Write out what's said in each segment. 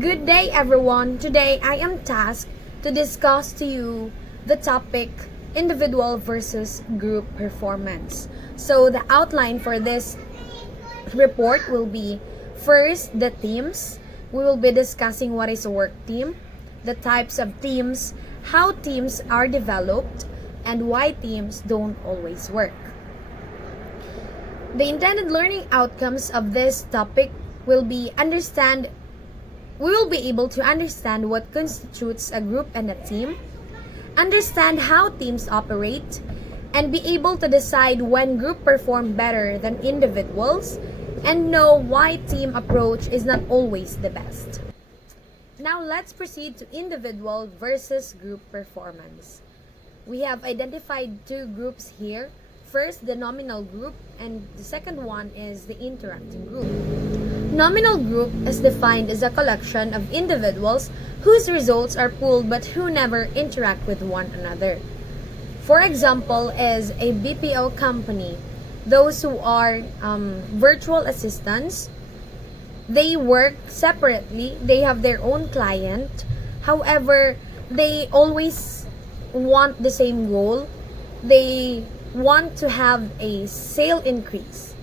Good day, everyone. Today I am tasked to discuss to you the topic individual versus group performance. So, the outline for this report will be first the teams. We will be discussing what is a work team, the types of teams, how teams are developed, and why teams don't always work. The intended learning outcomes of this topic will be we will be able to understand what constitutes a group and a team, understand how teams operate, and be able to decide when group perform better than individuals, and know why team approach is not always the best. Now let's proceed to individual versus group performance. We have identified two groups here. First, the nominal group, and the second one is the interacting group. Nominal group is defined as a collection of individuals whose results are pooled but who never interact with one another. For example, is a BPO company. Those who are virtual assistants, they work separately, they have their own client. However, they always want the same goal. They want to have a sale increase.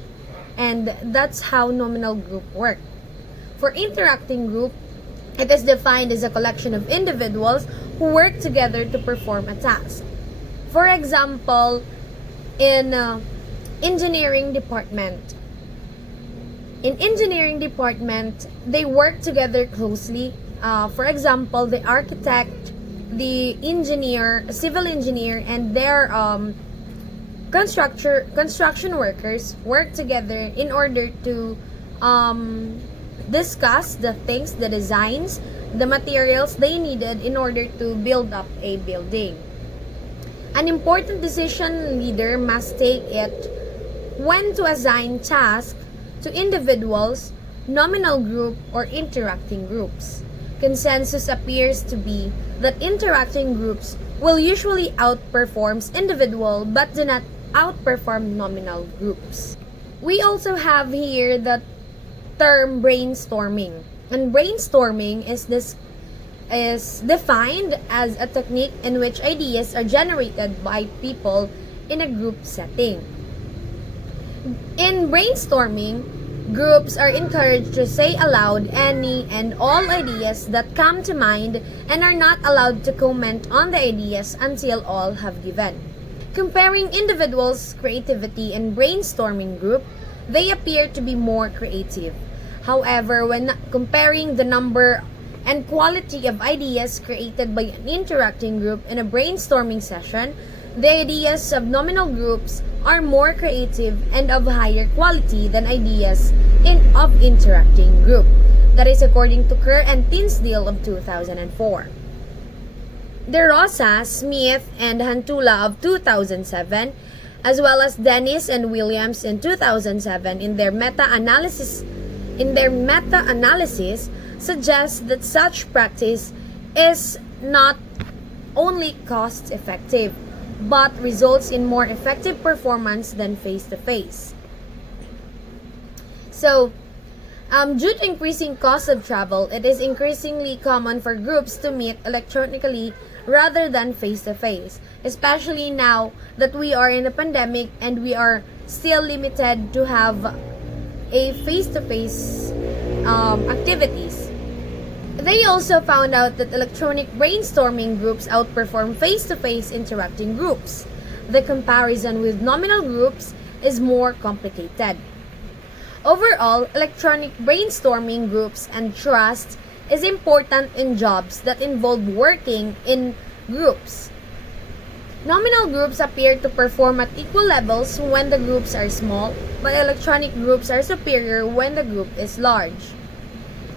And that's how nominal group work. For interacting group, it is defined as a collection of individuals who work together to perform a task. For example, in engineering department. In engineering department, they work together closely. For example, the architect, the engineer, civil engineer, and their construction workers work together in order to discuss the things, the designs, the materials they needed in order to build up a building. An important decision leader must take it when to assign tasks to individuals, nominal group, or interacting groups. Consensus appears to be that interacting groups will usually outperform individual but do not outperform nominal groups. We also have here the term brainstorming. And brainstorming is defined as a technique in which ideas are generated by people in a group setting. In brainstorming, groups are encouraged to say aloud any and all ideas that come to mind and are not allowed to comment on the ideas until all have given. Comparing individuals' creativity in brainstorming group, they appear to be more creative. However, when comparing the number and quality of ideas created by an interacting group in a brainstorming session, the ideas of nominal groups are more creative and of higher quality than ideas of interacting group. That is according to Kerr and Tinsdale of 2004. De Rosa, Smith, and Hantula of 2007, as well as Dennis and Williams in 2007 in their meta-analysis suggest that such practice is not only cost-effective, but results in more effective performance than face-to-face. So, due to increasing cost of travel, it is increasingly common for groups to meet electronically rather than face-to-face, especially now that we are in a pandemic and we are still limited to have a face-to-face activities. They also found out that electronic brainstorming groups outperform face-to-face interacting groups. The comparison with nominal groups is more complicated. Overall, electronic brainstorming groups and trust is important in jobs that involve working in groups. Nominal groups appear to perform at equal levels when the groups are small, but electronic groups are superior when the group is large.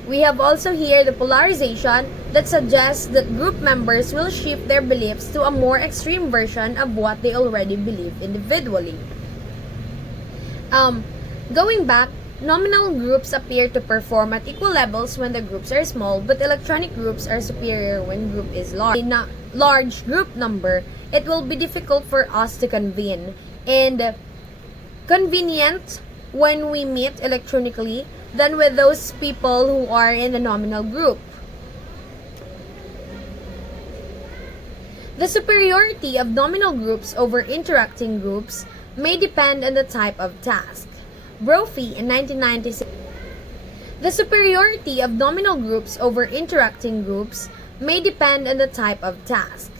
We have also here the polarization that suggests that group members will shift their beliefs to a more extreme version of what they already believe individually. Going back, nominal groups appear to perform at equal levels when the groups are small, but electronic groups are superior when group is large. In a large group number, it will be difficult for us to convene and convenient when we meet electronically, than with those people who are in the nominal group. The superiority of nominal groups over interacting groups may depend on the type of task. Brophy in 1996. The superiority of nominal groups over interacting groups may depend on the type of task.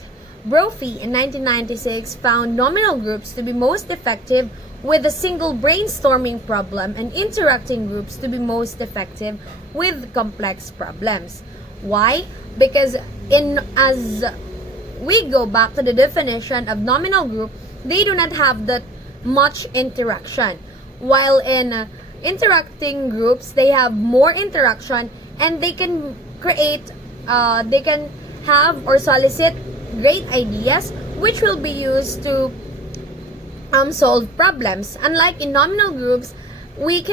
Brophy in 1996 found nominal groups to be most effective with a single brainstorming problem and interacting groups to be most effective with complex problems. Why? Because as we go back to the definition of nominal group, they do not have that much interaction. While in interacting groups, they have more interaction and they can they can have or solicit great ideas which will be used to solve problems. Unlike in nominal groups, we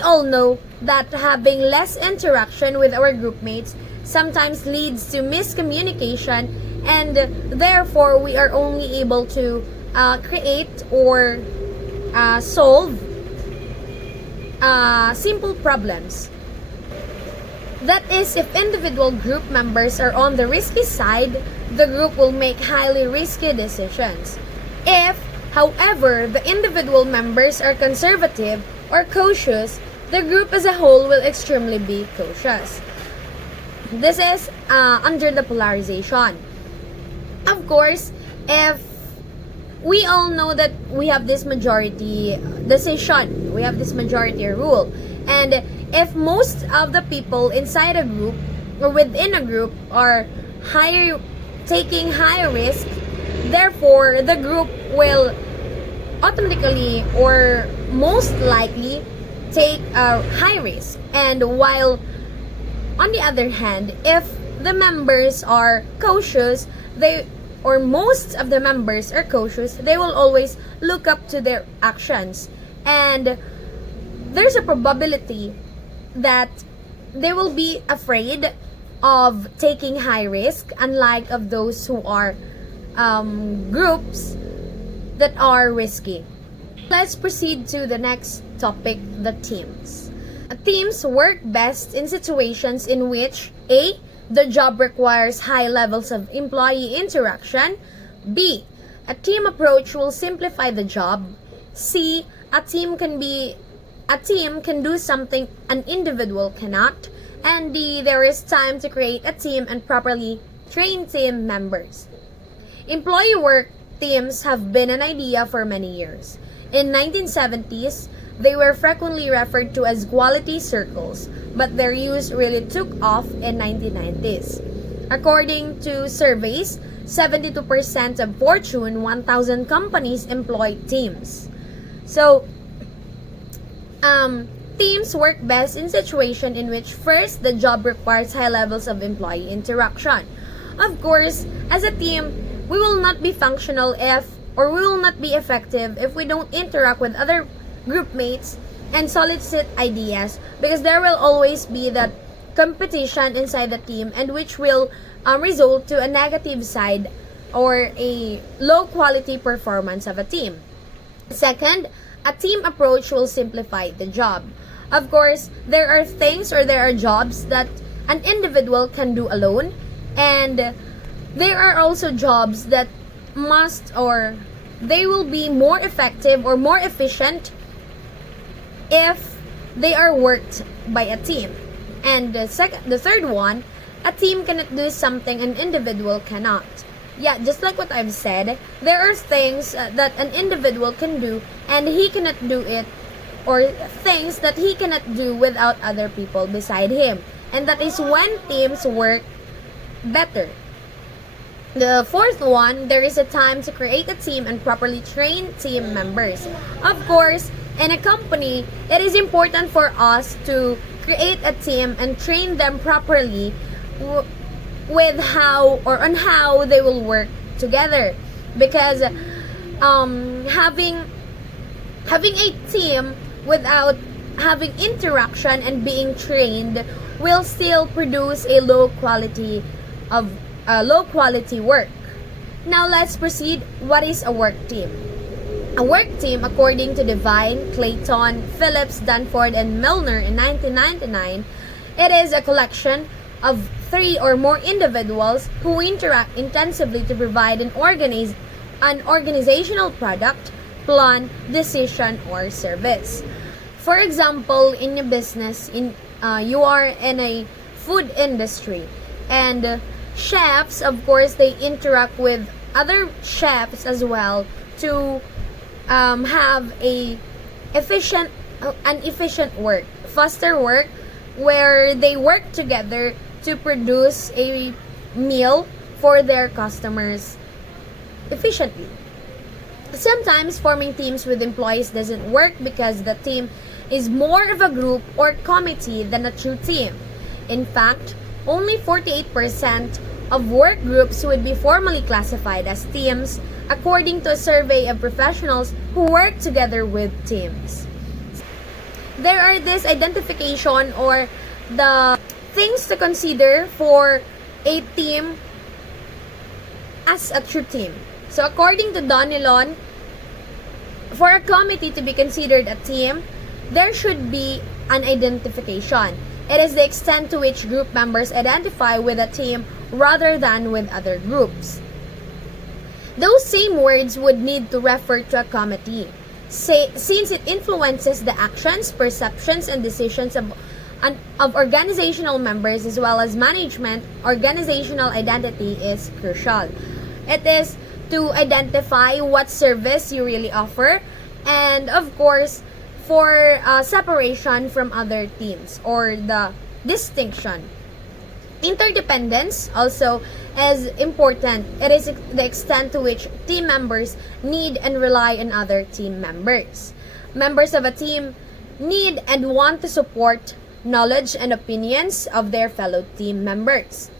all know that having less interaction with our group mates sometimes leads to miscommunication, and therefore we are only able to create or solve simple problems. That is, if individual group members are on the risky side, the group will make highly risky decisions. If, however, the individual members are conservative or cautious, the group as a whole will extremely be cautious. This is under the polarization. Of course, if we all know that we have this majority decision, we have this majority rule, and if most of the people inside a group or within a group are taking higher risk, therefore the group will automatically or most likely take a high risk. And while on the other hand, if the members are cautious, most of the members are cautious, they will always look up to their actions, and there's a probability that they will be afraid of taking high risk, unlike of those who are groups that are risky. Let's proceed to the next topic, the teams. Teams work best in situations in which A. The job requires high levels of employee interaction. B. A team approach will simplify the job. C. A team can do something an individual cannot. And D. There is time to create a team and properly train team members. Employee work teams have been an idea for many years. In 1970s, they were frequently referred to as quality circles, but their use really took off in 1990s. According to surveys, 72% of Fortune 1000 companies employ teams. So, teams work best in situations in which first, the job requires high levels of employee interaction. Of course, as a team, we will not be functional we will not be effective if we don't interact with other group mates and solicit ideas, because there will always be that competition inside the team, and which will result to a negative side or a low quality performance of a team. Second, a team approach will simplify the job. Of course, there are things or there are jobs that an individual can do alone, and there are also jobs that they will be more effective or more efficient if they are worked by a team. And the third one, a team cannot do something an individual cannot. Yeah, just like what I've said, there are things that an individual can do and he cannot do it, or things that he cannot do without other people beside him. And that is when teams work better. The fourth one, there is a time to create a team and properly train team members. Of course, in a company, it is important for us to create a team and train them properly on how they will work together. Because having a team without having interaction and being trained will still produce a low quality work. Now let's proceed. What is a work team? A work team, according to Devine, Clayton, Phillips, Dunford, and Milner in 1999, it is a collection of 3 or more individuals who interact intensively to provide an organizational product, plan, decision, or service. For example, in your business, you are in a food industry, and chefs, of course, they interact with other chefs as well to have an efficient work, faster work, where they work together to produce a meal for their customers efficiently. Sometimes forming teams with employees doesn't work because the team is more of a group or committee than a true team. In fact, only 48% of work groups would be formally classified as teams, according to a survey of professionals who work together with teams. There are this identification or the things to consider for a team as a true team. So according to Donilon, for a committee to be considered a team, there should be an identification. It is the extent to which group members identify with a team rather than with other groups. Those same words would need to refer to a committee, since it influences the actions, perceptions, and decisions of organizational members as well as management. Organizational identity is crucial. It is to identify what service you really offer, and of course, for separation from other teams or the distinction. Interdependence also is important. It is the extent to which team members need and rely on other team members. Members of a team need and want to support knowledge and opinions of their fellow team members.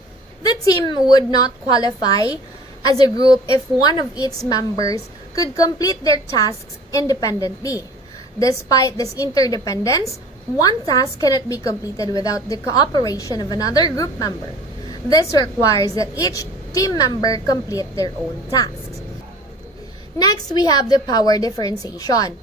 The team would not qualify as a group if one of its members could complete their tasks independently. Despite this interdependence, one task cannot be completed without the cooperation of another group member. This requires that each team member complete their own tasks. Next, we have the power differentiation.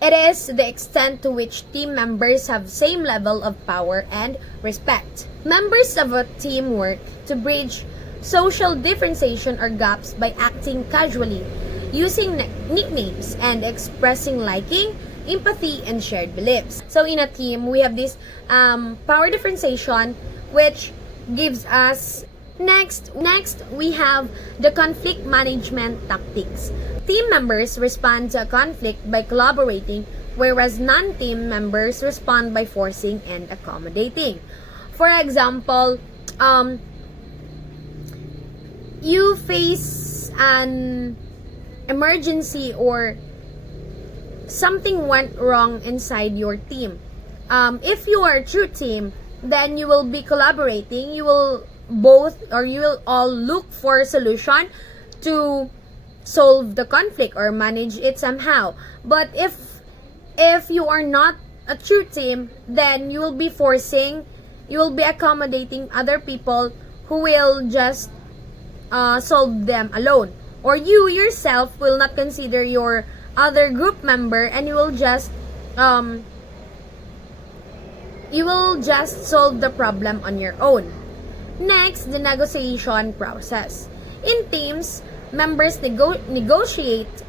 It is the extent to which team members have same level of power and respect. Members of a team work to bridge social differentiation or gaps by acting casually, using nicknames, and expressing liking, empathy, and shared beliefs. So in a team, we have this power differentiation, which gives us next we have the conflict management tactics. Team members respond to a conflict by collaborating, whereas non-team members respond by forcing and accommodating. For example, you face an emergency or something went wrong inside your team. If you are a true team, then you will be collaborating. You will all look for a solution to solve the conflict or manage it somehow. But if you are not a true team, then you will be accommodating other people who will just solve them alone. Or you yourself will not consider your other group member, and you will just solve the problem on your own. Next, the negotiation process. In teams, members negotiate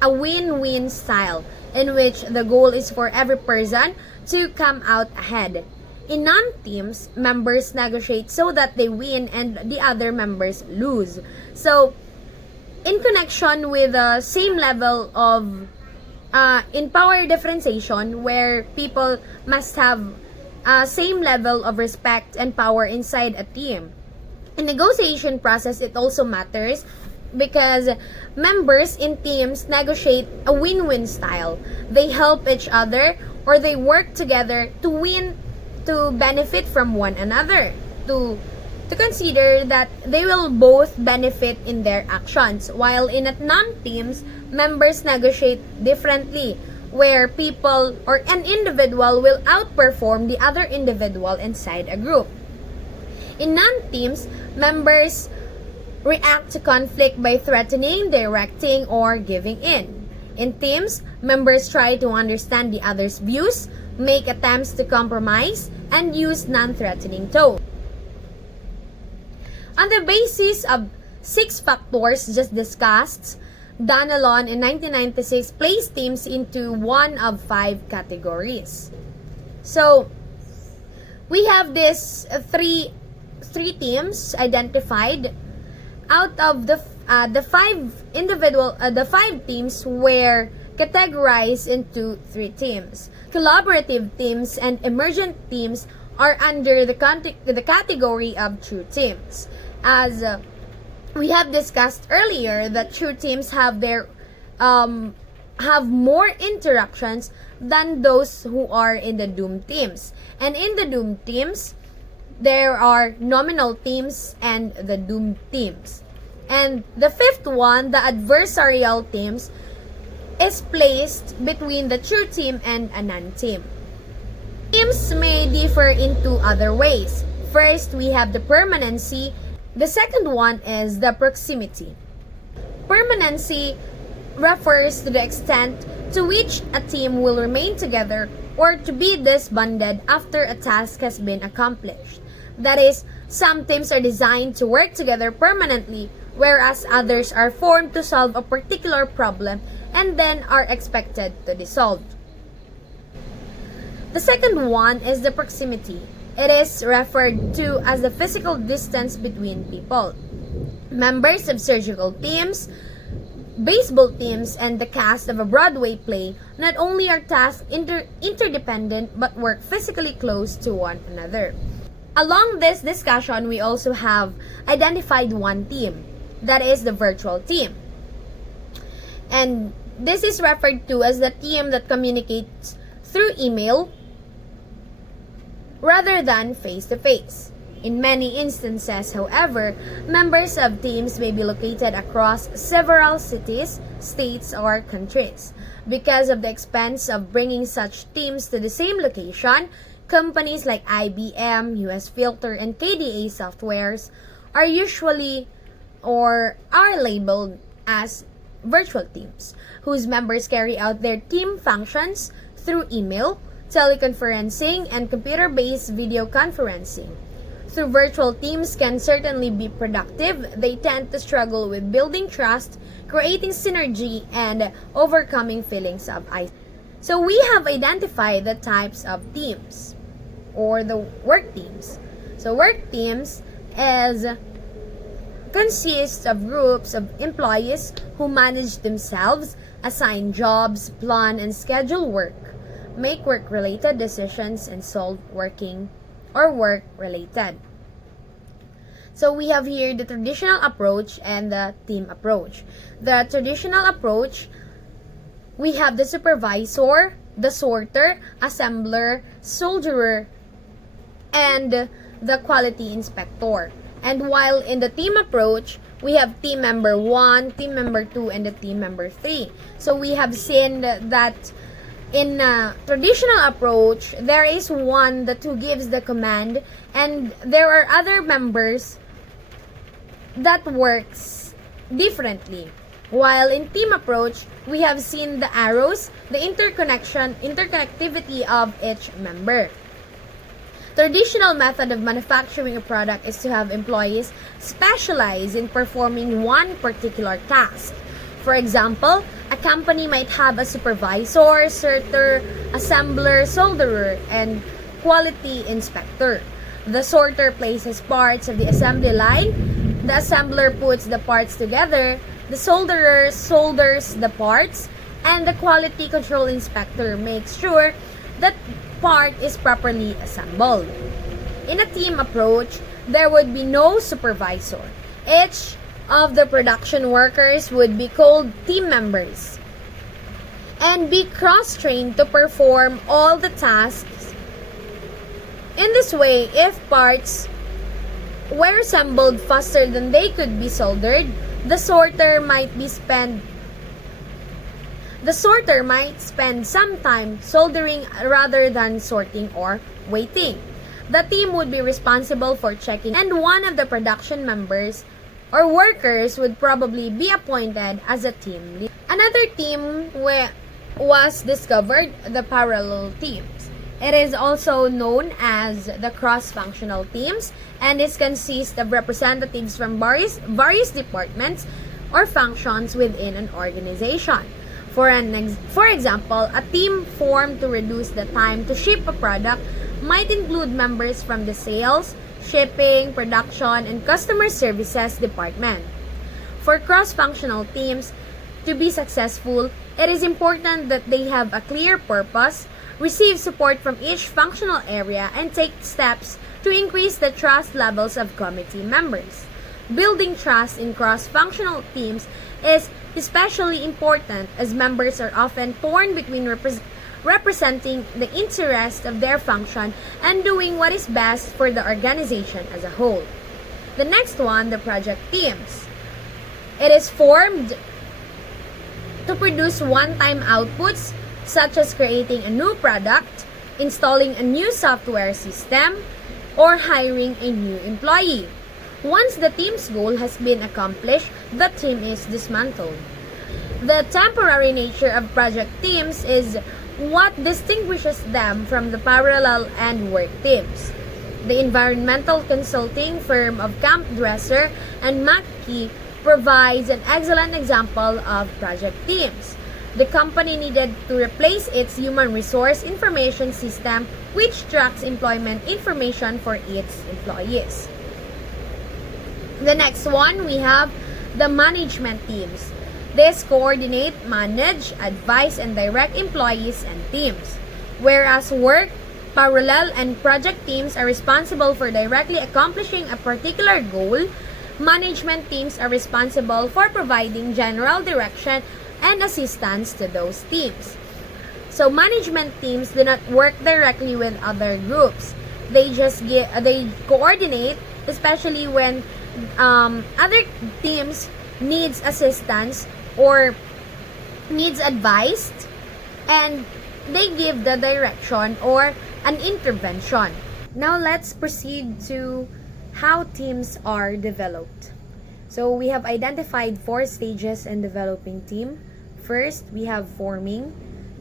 a win-win style in which the goal is for every person to come out ahead. In non-teams, members negotiate so that they win and the other members lose. So, in connection with the same level of in power differentiation, where people must have same level of respect and power inside a team. In negotiation process, it also matters because members in teams negotiate a win-win style. They help each other or they work together to win, to benefit from one another, to consider that they will both benefit in their actions. While in a non-teams, members negotiate differently, where people or an individual will outperform the other individual inside a group. In non-teams, members react to conflict by threatening, directing, or giving in. In teams, members try to understand the other's views, make attempts to compromise, and use non-threatening tone. On the basis of 6 factors just discussed, Danelon in 1996 placed teams into one of 5 categories. So, we have these three teams identified. Out of the 5 teams were categorized into 3 teams. Collaborative teams and emergent teams are under the category of true teams. As we have discussed earlier, that true teams have more interactions than those who are in the doomed teams. And in the doomed teams, there are nominal teams and the doomed teams. And the 5th one, the adversarial teams, is placed between the true team and a non-team. Teams may differ in 2 other ways. First, we have the permanency. The second one is the proximity. Permanency refers to the extent to which a team will remain together or to be disbanded after a task has been accomplished. That is, some teams are designed to work together permanently, whereas others are formed to solve a particular problem and then are expected to dissolve. The second one is the proximity. It is referred to as the physical distance between people. Members of surgical teams, baseball teams, and the cast of a Broadway play not only are task interdependent but work physically close to one another. Along this discussion, we also have identified one team, that is the virtual team. And this is referred to as the team that communicates through email rather than face-to-face. In many instances, however, members of teams may be located across several cities, states, or countries. Because of the expense of bringing such teams to the same location, companies like IBM, US Filter, and KDA Softwares are usually or are labeled as virtual teams, whose members carry out their team functions through email, teleconferencing, and computer-based video conferencing. Through virtual teams can certainly be productive, they tend to struggle with building trust, creating synergy, and overcoming feelings of isolation. So we have identified the types of teams or the work teams. So work teams consists of groups of employees who manage themselves, assign jobs, plan and schedule work, make work-related decisions, and solve work-related. So we have here the traditional approach and the team approach. The traditional approach, we have the supervisor, the sorter, assembler, soldierer, and the quality inspector. And while in the team approach, we have team member 1, team member 2, and the team member 3. So we have seen that in a traditional approach, there is one who gives the command, and there are other members that works differently. While in team approach, we have seen the arrows, the interconnectivity of each member. Traditional method of manufacturing a product is to have employees specialize in performing one particular task. For example, a company might have a supervisor, sorter, assembler, solderer, and quality inspector. The sorter places parts of the assembly line, the assembler puts the parts together, the solderer solders the parts, and the quality control inspector makes sure that part is properly assembled. In a team approach, there would be no supervisor. Each of the production workers would be called team members and be cross-trained to perform all the tasks. In this way, if parts were assembled faster than they could be soldered, the sorter might spend some time soldering rather than sorting or waiting. The team would be responsible for checking, and one of the production members or workers would probably be appointed as a team leader. Another team was discovered, the parallel teams. It is also known as the cross-functional teams, and it consists of representatives from various departments or functions within an organization. For example, a team formed to reduce the time to ship a product might include members from the sales, shipping, production, and customer services department. For cross-functional teams to be successful, it is important that they have a clear purpose, receive support from each functional area, and take steps to increase the trust levels of committee members. Building trust in cross-functional teams is especially important as members are often torn between representing the interest of their function and doing what is best for the organization as a whole. The next one, the project teams. It is formed to produce one-time outputs such as creating a new product, installing a new software system, or hiring a new employee. Once the team's goal has been accomplished, the team is dismantled. The temporary nature of project teams is what distinguishes them from the parallel and work teams. The environmental consulting firm of Camp Dresser and McKee provides an excellent example of project teams. The company needed to replace its human resource information system, which tracks employment information for its employees. The next one, we have the management teams. These coordinate, manage, advise, and direct employees and teams. Whereas work, parallel, and project teams are responsible for directly accomplishing a particular goal, management teams are responsible for providing general direction and assistance to those teams. So management teams do not work directly with other groups. They coordinate, especially when other teams needs assistance or needs advice, and they give the direction or an intervention. Now let's proceed to how teams are developed. So we have identified 4 stages in developing team. First, we have forming.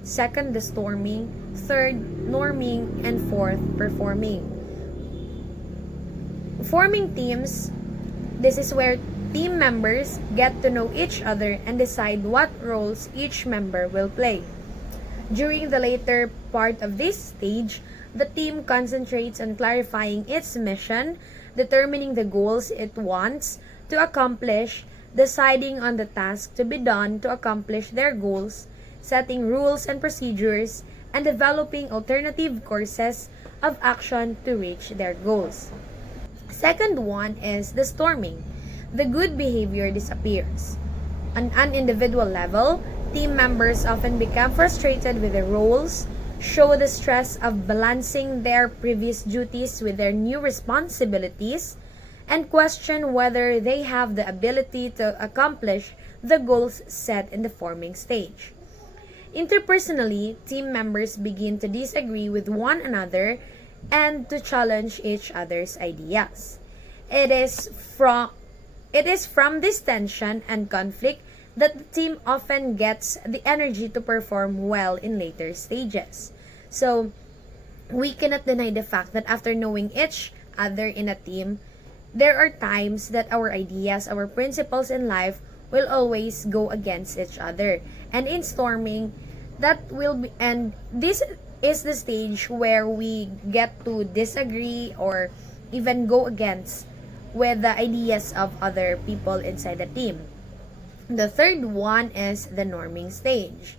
Second, the storming. Third, norming. And fourth, performing. Forming teams, this is where team members get to know each other and decide what roles each member will play. During the later part of this stage, the team concentrates on clarifying its mission, determining the goals it wants to accomplish, deciding on the task to be done to accomplish their goals, setting rules and procedures, and developing alternative courses of action to reach their goals. Second one is the storming. The good behavior disappears. On an individual level, team members often become frustrated with their roles, show the stress of balancing their previous duties with their new responsibilities, and question whether they have the ability to accomplish the goals set in the forming stage. Interpersonally, team members begin to disagree with one another and to challenge each other's ideas. It is from this tension and conflict that the team often gets the energy to perform well in later stages. So, we cannot deny the fact that after knowing each other in a team, there are times that our ideas, our principles in life will always go against each other. And in storming, this is the stage where we get to disagree or even go against with the ideas of other people inside the team. The third one is the norming stage.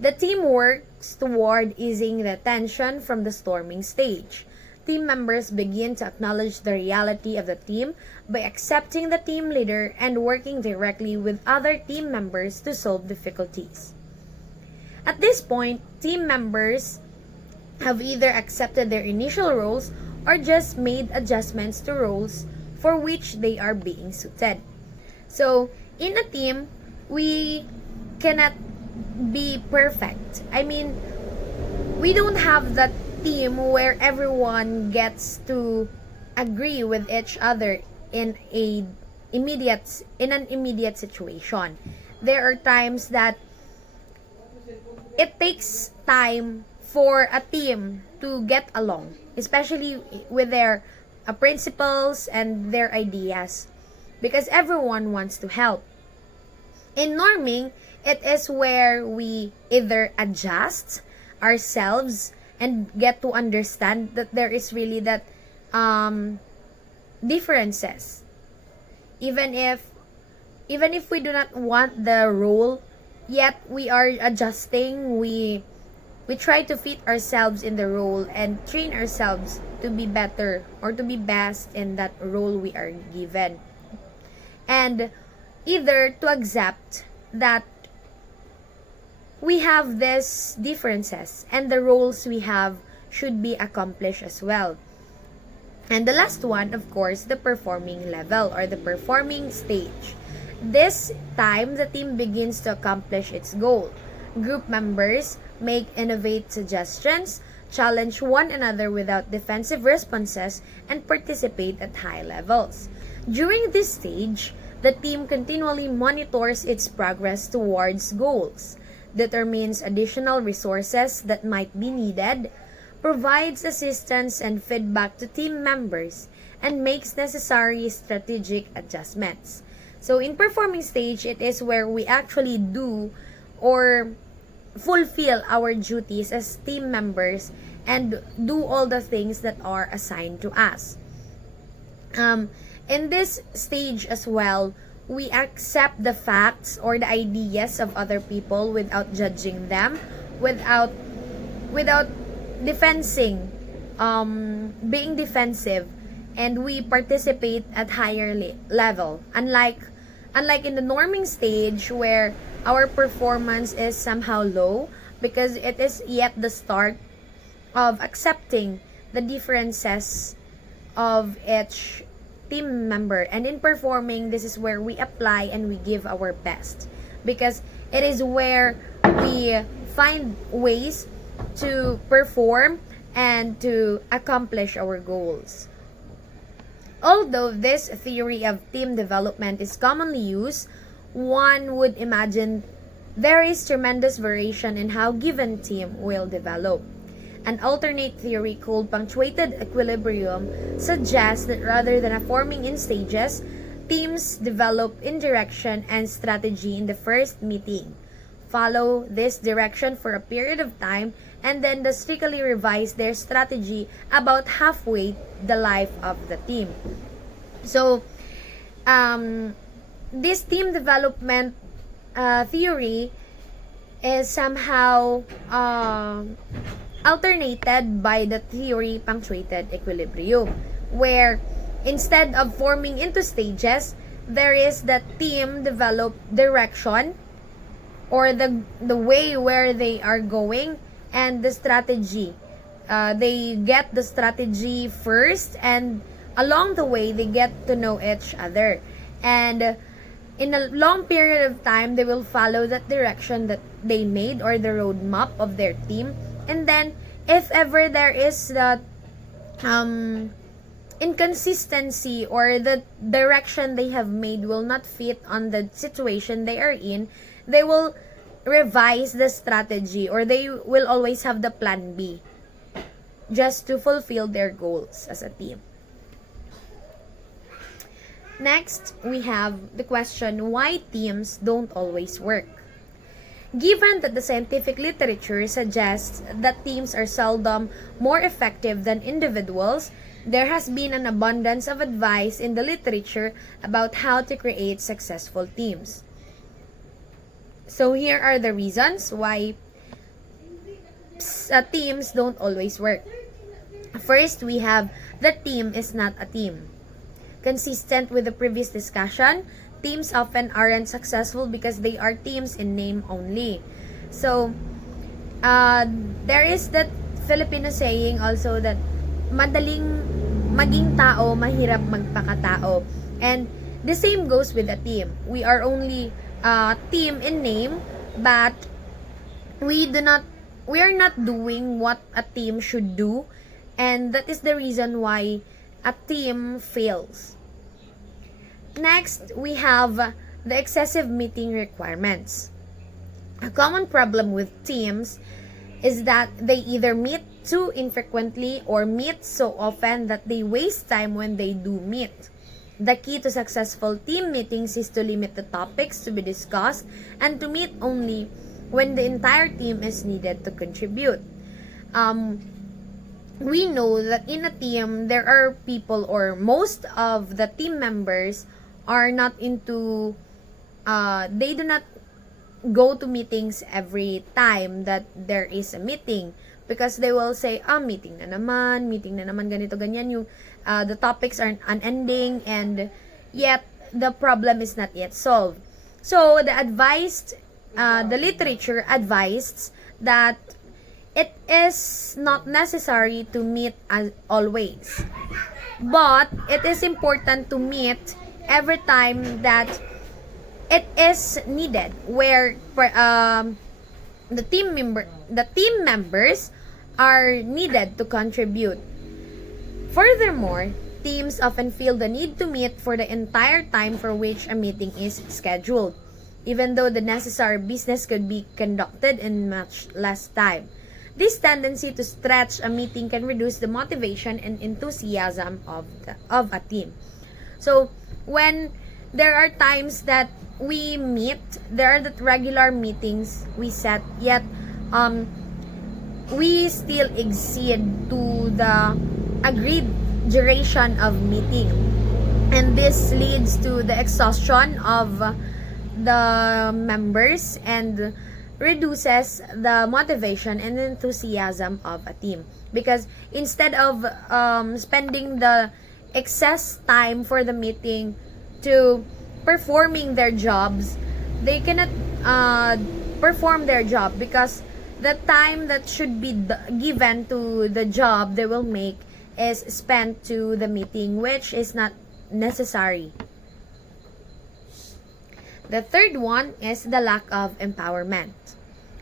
The team works toward easing the tension from the storming stage. Team members begin to acknowledge the reality of the team by accepting the team leader and working directly with other team members to solve difficulties. At this point, team members have either accepted their initial roles or just made adjustments to roles for which they are being suited. So, in a team, we cannot be perfect. I mean, we don't have that team where everyone gets to agree with each other in an immediate situation. There are times that it takes time for a team to get along, especially with their principles and their ideas, because everyone wants to help. In norming, it is where we either adjust ourselves and get to understand that there is really that differences, even if we do not want the role, yet we are adjusting. We try to fit ourselves in the role and train ourselves to be better or to be best in that role we are given, and either to accept that we have these differences and the roles we have should be accomplished as well. And the last one, of course, the performing level or the performing stage. This time, the team begins to accomplish its goal. Group members make innovative suggestions, challenge one another without defensive responses, and participate at high levels. During this stage, the team continually monitors its progress towards goals, determines additional resources that might be needed, provides assistance and feedback to team members, and makes necessary strategic adjustments. So in performing stage, it is where we actually do or fulfill our duties as team members and do all the things that are assigned to us. In this stage as well, we accept the facts or the ideas of other people without judging them, without defensing, being defensive, and we participate at higher level. Unlike in the norming stage where our performance is somehow low because it is yet the start of accepting the differences of each team member. And in performing, this is where we apply and we give our best, because it is where we find ways to perform and to accomplish our goals. Although this theory of team development is commonly used, one would imagine there is tremendous variation in how given team will develop. An alternate theory called punctuated equilibrium suggests that rather than forming in stages, teams develop in direction and strategy in the first meeting, follow this direction for a period of time, and then drastically revise their strategy about halfway the life of the team. So, this team development theory is somehow alternated by the theory punctuated equilibrium, where instead of forming into stages, there is the team develop direction or the way where they are going and the strategy. They get the strategy first, and along the way they get to know each other, and in a long period of time they will follow that direction that they made or the roadmap of their team. And then if ever there is the inconsistency or the direction they have made will not fit on the situation they are in, they will revise the strategy, or they will always have the plan B just to fulfill their goals as a team. Next, we have the question, why teams don't always work? Given that the scientific literature suggests that teams are seldom more effective than individuals, there has been an abundance of advice in the literature about how to create successful teams. So here are the reasons why teams don't always work. First, we have the team is not a team. Consistent with the previous discussion, teams often aren't successful because they are teams in name only. So, there is that Filipino saying also that madaling maging tao, mahirap magpakatao. And the same goes with a team. We are only a team in name, but we are not doing what a team should do, and that is the reason why a team fails. Next, we have the excessive meeting requirements. A common problem with teams is that they either meet too infrequently or meet so often that they waste time when they do meet. The key to successful team meetings is to limit the topics to be discussed and to meet only when the entire team is needed to contribute. Um, we know that in a team, there are people, or most of the team members are not into, they do not go to meetings every time that there is a meeting, because they will say, meeting na naman, ganito, ganyan, yung the topics are unending, and yet the problem is not yet solved. So the literature advised that it is not necessary to meet as always, but it is important to meet every time that it is needed, where the team members are needed to contribute. Furthermore, teams often feel the need to meet for the entire time for which a meeting is scheduled, even though the necessary business could be conducted in much less time. This tendency to stretch a meeting can reduce the motivation and enthusiasm of a team. So, when there are times that we meet, there are the regular meetings we set, yet we still exceed to the agreed duration of meeting, and this leads to the exhaustion of the members and reduces the motivation and enthusiasm of a team, because instead of spending the excess time for the meeting to performing their jobs, they cannot perform their job, because the time that should be given to the job they will make is spent to the meeting, which is not necessary. The third one is the lack of empowerment.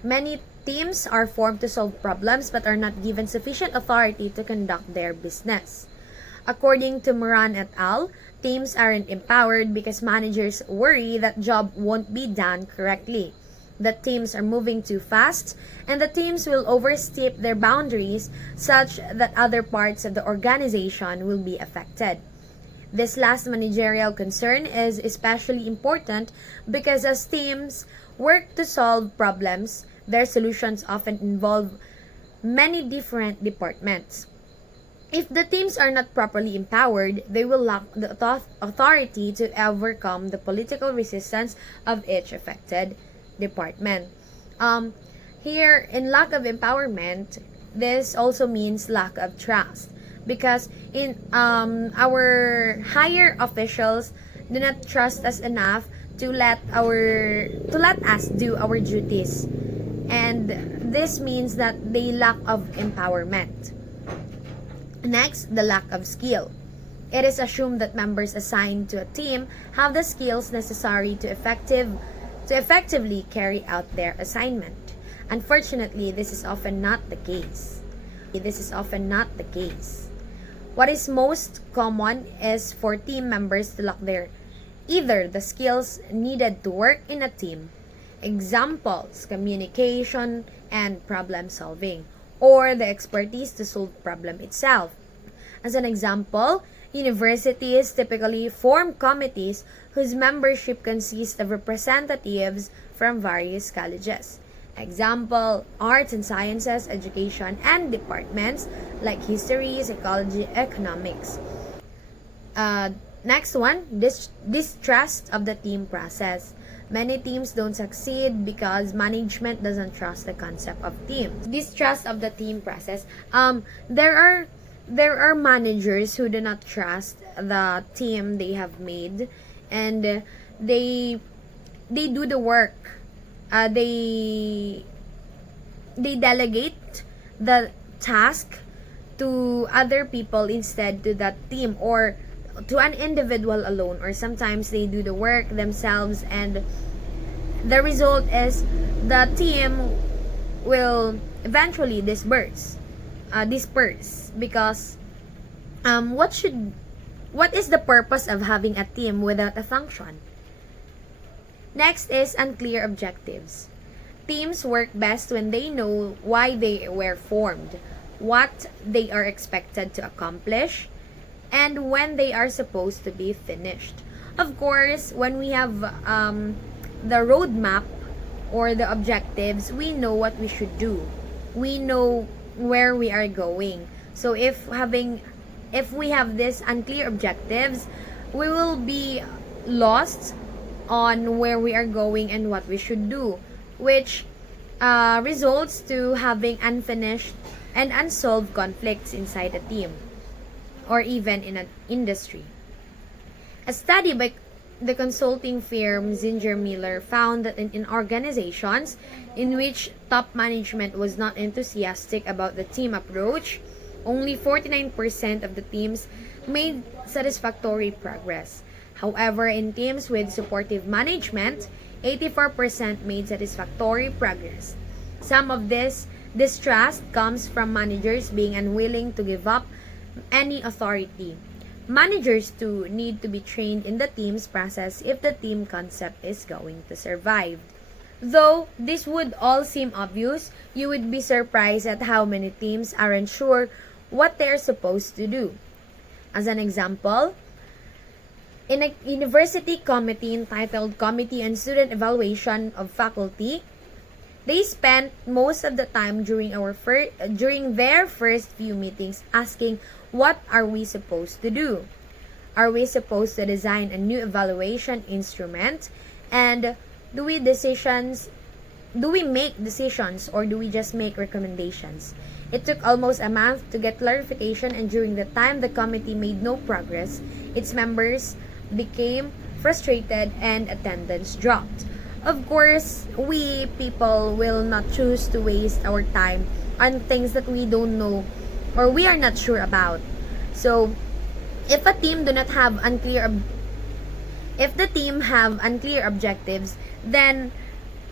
Many teams are formed to solve problems but are not given sufficient authority to conduct their business. According to Moran et al., teams aren't empowered because managers worry that job won't be done correctly, that teams are moving too fast, and the teams will overstep their boundaries such that other parts of the organization will be affected. This last managerial concern is especially important because as teams work to solve problems, their solutions often involve many different departments. If the teams are not properly empowered, they will lack the authority to overcome the political resistance of each affected department. Here, in lack of empowerment, this also means lack of trust, because in our higher officials do not trust us enough to let us do our duties, and this means that they lack of empowerment. Next, the lack of skill. It is assumed that members assigned to a team have the skills necessary to effectively carry out their assignment. Unfortunately, this is often not the case. What is most common is for team members to lack either the skills needed to work in a team, examples, communication and problem solving, or the expertise to solve problem itself. As an example, universities typically form committees whose membership consists of representatives from various colleges. Example, arts and sciences, education, and departments like history, psychology, economics. Next one, distrust of the team process. Many teams don't succeed because management doesn't trust the concept of team. Distrust of the team process. There are managers who do not trust the team they have made, and they do the work. They delegate the task to other people instead to that team, or to an individual alone, or sometimes they do the work themselves, and the result is the team will eventually disperse, because what is the purpose of having a team without a function? Next is unclear objectives. Teams work best when they know why they were formed, what they are expected to accomplish, and when they are supposed to be finished. Of course, when we have the roadmap or the objectives, we know what we should do. We know where we are going. So if we have this unclear objectives, we will be lost on where we are going and what we should do, which results to having unfinished and unsolved conflicts inside a team or even in an industry. A study by the consulting firm Zinger Miller found that in organizations in which top management was not enthusiastic about the team approach, only 49% of the teams made satisfactory progress. However, in teams with supportive management, 84% made satisfactory progress. Some of this distrust comes from managers being unwilling to give up any authority. Managers too need to be trained in the team's process if the team concept is going to survive. Though this would all seem obvious, you would be surprised at how many teams aren't sure what they're supposed to do. As an example, in a university committee entitled Committee on Student Evaluation of Faculty, they spent most of the time during their first few meetings asking, what are we supposed to do? Are we supposed to design a new evaluation instrument? And do we make decisions or do we just make recommendations? It took almost a month to get clarification, and during the time the committee made no progress, its members became frustrated and attendance dropped. Of course, we people will not choose to waste our time on things that we don't know or we are not sure about. So, if a team do not have if the team have unclear objectives, then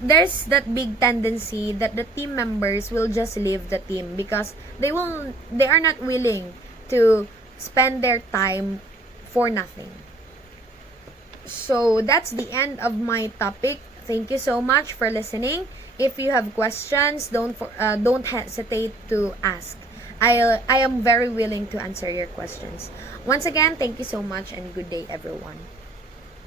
there's that big tendency that the team members will just leave the team because they are not willing to spend their time for nothing. So that's the end of my topic. Thank you so much for listening. If you have questions, don't hesitate to ask. I am very willing to answer your questions. Once again, thank you so much and good day everyone.